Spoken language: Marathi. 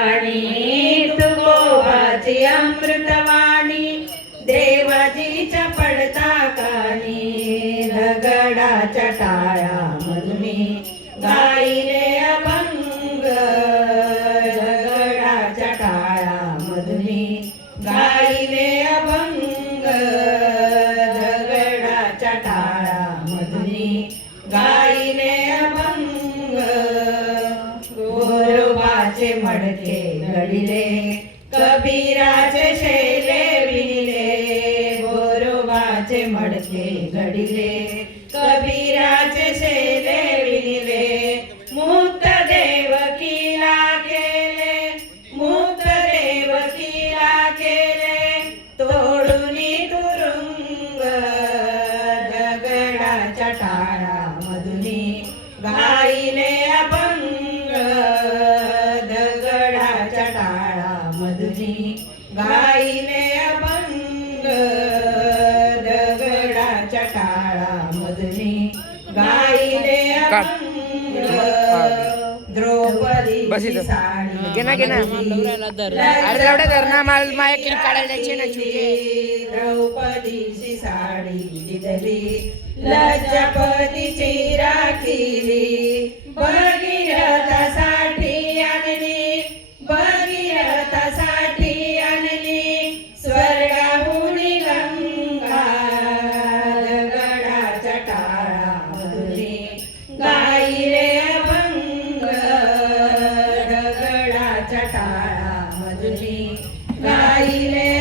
आणि तुकोबाची अमृतवाणी देवाजीच्या पडता कानी दगडाच्या टाळ्यामधुनी गाईले अभंग दगडाच्या टाळ्यामधुनी गाईले अभंग दगडाच्या टाळ्यामधुनी गाईले अभंग गोरोबाचे मडके घडिले कबीराचे शेले विणले गोरोबाचे मडके घडिले कबीराचे शेले विणले मुक्त देवकीला केले मुक्त देवकीला केले तोडुनी तुरुंग दगडाच्या टाळामधुनी गाईले अभंग दगडाच्या टाळामधुनी गाईले अभंग दगडाच्या टाळामधुनी गाईले अभंग द्रौपदी साडी द्रौपदीची साडी दिली लज्जापतीची राखिली भगीरथासाठी आणली भगीरथासाठी आणली स्वर्गाहून गंगा दगडाच्या टाळामधुनी गाईले अभंग दगडाच्या टाळामधुनी गाईले